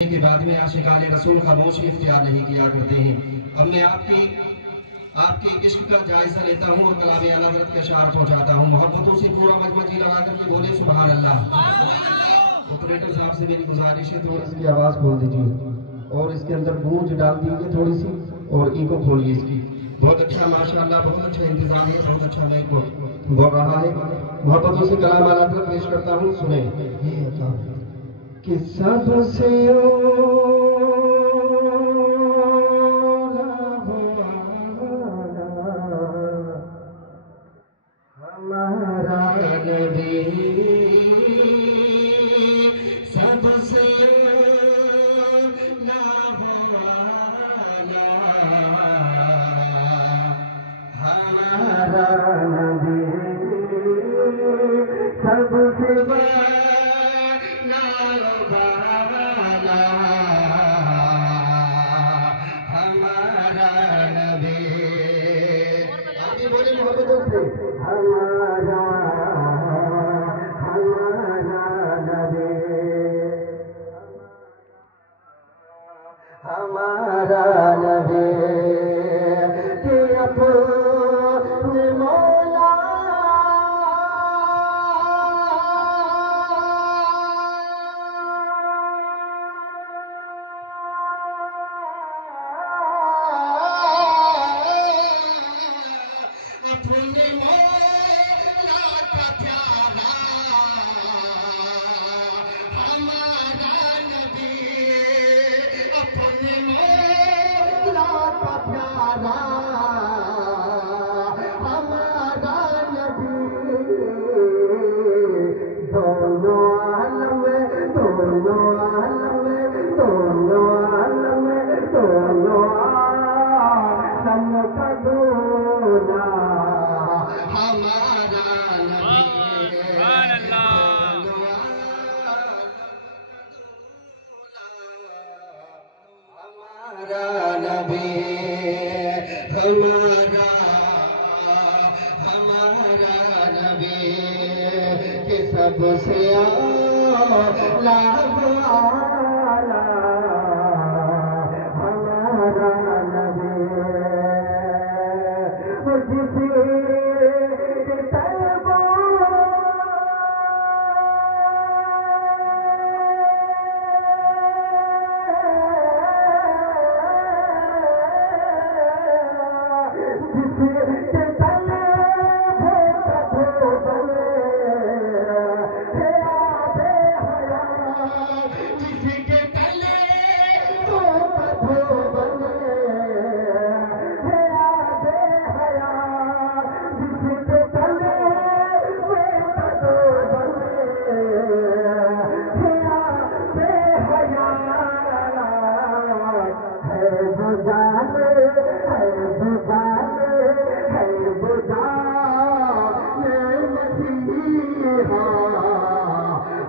کے بعد میں عاشقان رسول خاموشی اختیار نہیں کیا کرتے ہیں۔ اب میں آپ کے عشق کا جائزہ لیتا ہوں اور کلام اعلی حضرت کے اشعار پہنچاتا ہوں۔ محبتوں سے پورا مجمع جی لگا کر کے بولے سبحان اللہ۔ آپریٹر صاحب سے میری گزارش ہے تو اس کی آواز کھول دیجیے اور اس کے اندر گونج ڈال دیجیے تھوڑی سی اور ایگو کھولیے اس کی۔ بہت اچھا ماشاءاللہ، بہت اچھا انتظام ہے، بہت اچھا میں کو بول رہا ہے۔ محبتوں سے کلام اعلی حضرت پیش کرتا ہوں، سنیں کہ سب سے ہمارا نبی، سب سے ہمارا نبی، سب سے ہمارا نبی، آگے بولے محبتوں سے ہمارا نبی، ہمارا نبی کہ اپنے مولا نبی، ہمارا نبی کہ سب سے اعلیٰ ہمارا نبی، جسے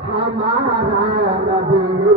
ہمارا نبی ہے